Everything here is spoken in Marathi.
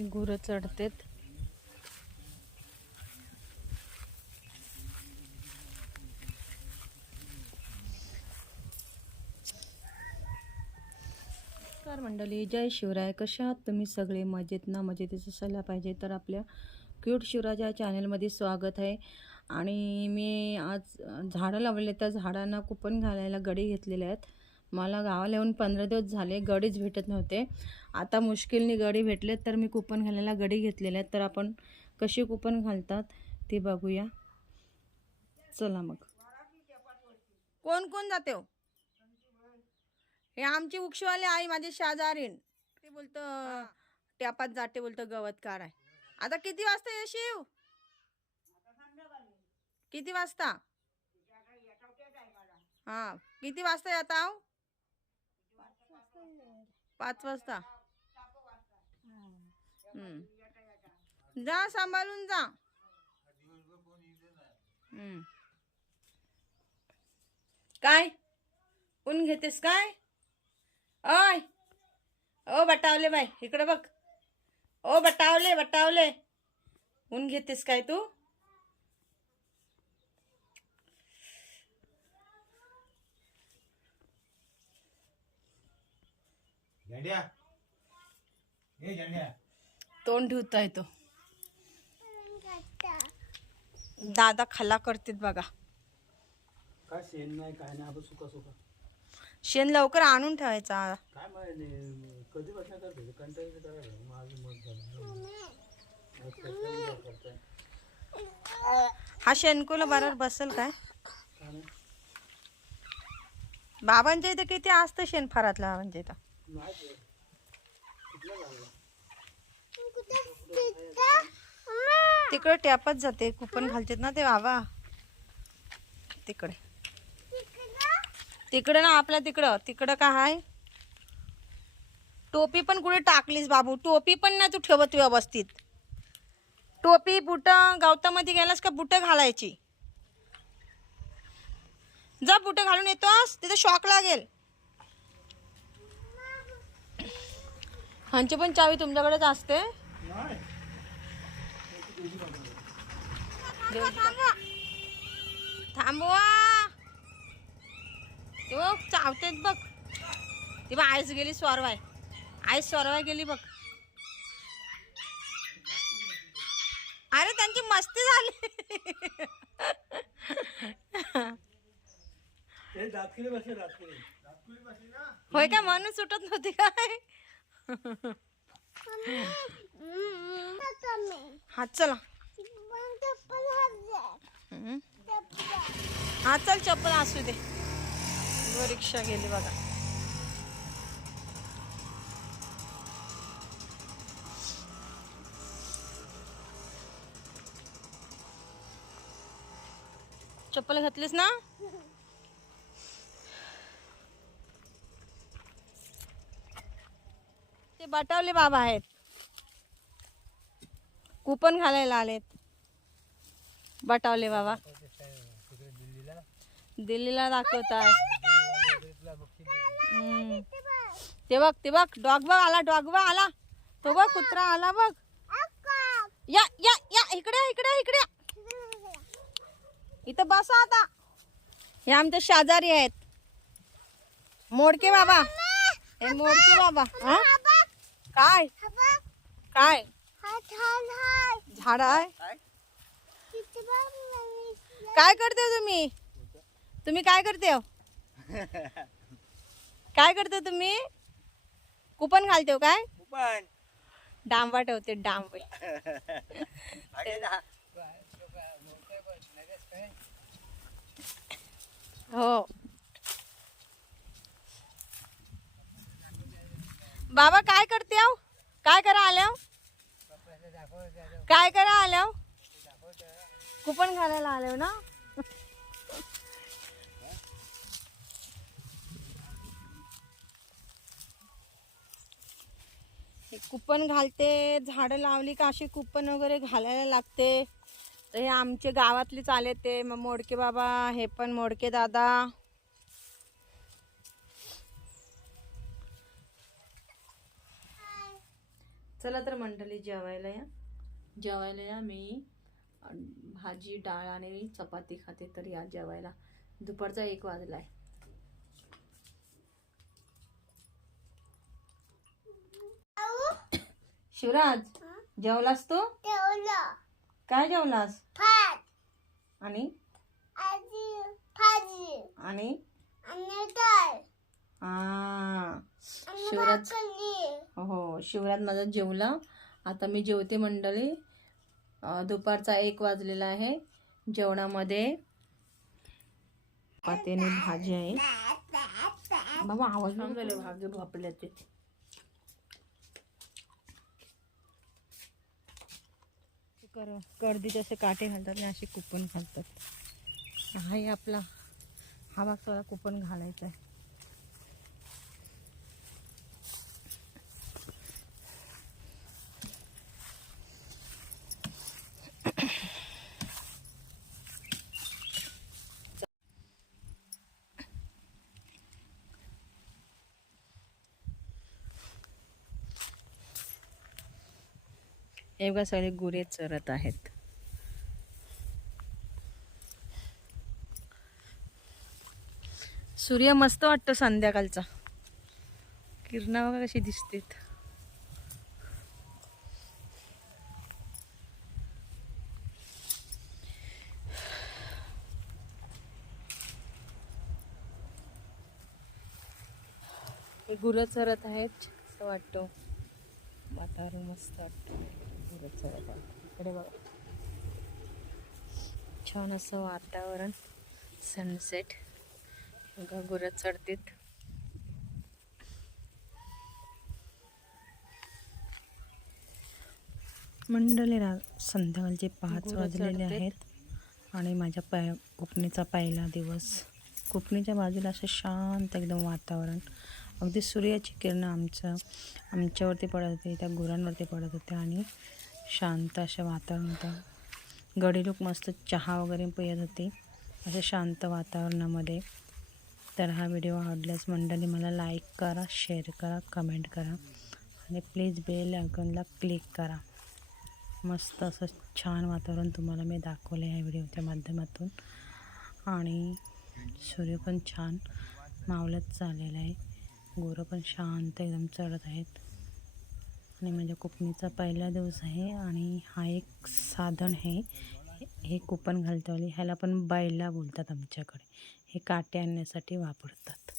गुरं चढतेत. नमस्कार मंडळी जय शिवराय. कशा आहात तुम्ही सगळे? मजेत ना? मजेतच असायला पाहिजे तर आपल्या क्यूट शिवराजा चॅनलमध्ये स्वागत आहे. आणि मी आज झाडं लावलेले त्या झाडांना कुपन घालायला गडी घेतलेले आहेत. मला गावाला येऊन पंधरा दिवस झाले गडीच भेटत नव्हते. आता मुश्किलने गडी भेटले तर मी कुपन घालायला गडी घेतलेले आहेत. तर आपण कशी कुपन घालतात ते बघूया. चला मग. कोण कोण जाते हो? हे आमची उक्षवाले आई माझे शाजारीन ते बोलतं टॅपात जाते बोलतं गवत काढाय. आता किती वाजता येशील? किती वाजता? हा किती वाजता येत आहो पाच वाजता. जा सांभाळून जा. काय? ऊन घेतेस काय? ओय. ओ बटावले बाय इकडे बघ. ओ बटावले बटावले. ऊन घेतेस काय तू? तोंड ठेवता तो. दादा खला करतेत बघा. काय शेण नाही काय नाही आपण सुका सुका. शेण लवकर आणून ठेवायचा. काय माहिती कधी बसण्या करते कंटाळीचं करायला माझं मत झालं. आज कशाला विचार करताय? हा शेणकोला बरोबर बसेल काय? काय नाही? बाबांच्या इथं किती असतं शेण फारातलं बाबांच्या इथं? तिकडे टॅपच जाते कुपन घालतात ना ते बाबा. तिकडे. तिकडे ना आपल्या तिकडं तिकडं काय आहे टोपी पण कुठे टाकलीस बाबू? टोपी पण नाही तू ठेवत व्यवस्थित. टोपी बुटं गवतामध्ये गेलास का बुटं घालायची? जा बुटं घालून येतोस तिथं शॉक लागेल. ह्यांची पण चावी तुमच्याकडेच असते. थांबवा. ते चावतेत बघ. ती बघ आईस गेली स्वरवाय. आईस स्वरवाय गेली बघ. अरे त्यांची मस्ती झाली. होय का? म्हणून सुटत नव्हती काय? हा चला. हा चल चप्पल असू दे. रिक्षा गेली बघा. चप्पल घातलीस ना? बटावले बाबा आहेत. कुपन घालायला आलेत. बटावले बाबा. दिल्लीला दाखवताय. ते बघ ते बघ डॉग बघ आला डॉग बघ आला. तो बघ कुत्रा आला बघ. या या या इकडे इकडे इकडे. इथं बसा आता. हे आमचे शेजारी आहेत. मोडके बाबा. हे मोडके बाबा. हा? काय? काय? झाड आहे काय? करते हो तुम्ही? तुम्ही काय करते हो? काय करते तुम्ही? कुपन घालते हो काय? पण डांबा ठेवते डांबे. हो. बाबा काय करते हो काय करा आल्या हो? काय करा आल्या हो? कुपन घालायला आले हो ना हे कुपन घालते झाडं लावली का अशी कुपन वगैरे घालायला लागते तर हे आमचे गावातलेच आले ते मग मोडके बाबा हे पण मोडके दादा चला तर मंडळी जेवायला या. जेवायला या. मी भाजी डाळ आणि चपाती खाते तर या जेवायला. दुपारचा एक वाजला आहे शिवराज जेवलास तू? काय जेवलास? भात. आणि? आजी भाजी. आणि? आणि डाळ. आ, आणि शिवराज शिवराज माझा जेवला. आता मी जेवते मंडळी. दुपारचा एक वाजलेला आहे. जेवणामध्ये पातेने भाजी आहे. बाबा आवाज झाले भाजी भापल्याचे कर कर्दीचे असे काटे घालतात आणि असे कुपन घालतात. हा आपला. हा भाग सगळा कुपन घालायचा आहे. हे बघा सगळे गुरे चरत आहेत. सूर्य मस्त वाटतो संध्याकाळचा. किरणा बघा कशी दिसतेत. हे गुरं चरत आहेत असं वाटतं. वातावरण मस्त वाटतं. चरत आहेत इकडे बघा. छान असं वातावरण सनसेट गुरं चढतात. मंडळी रा संध्याकाळचे पाच वाजलेले. आहेत आणि माझ्या पाय कोकणीचा पहिला दिवस. कोकणीच्या बाजूला असं शांत एकदम वातावरण. अगदी सूर्याची किरणं आमचं आमच्यावरती पडत होते त्या गुरांवरती पडत होते आणि शांत असं वातावरण होतं गडी लोक मस्त चहा वगैरे पियत होते. असं शांत वातावरणामध्ये. तर हा व्हिडिओ आवडल्यास मंडळी मला लाईक करा शेअर करा कमेंट करा. आणि प्लीज बेल आयकॉनला क्लिक करा. मस्त असं छान वातावरण तुम्हाला मी दाखवलं आहे या व्हिडिओच्या माध्यमातून. आणि सूर्य पण छान मावळत चाललेला आहे. गोरं पण शांत एकदम चढत आहेत. आणि माझ्या कुपनीचा पहिला दिवस आहे आणि हा एक साधन आहे. हे कुपन घालतवाली ह्याला पण बैला बोलतात आमच्याकडे. हे काटे आणण्यासाठी वापरतात.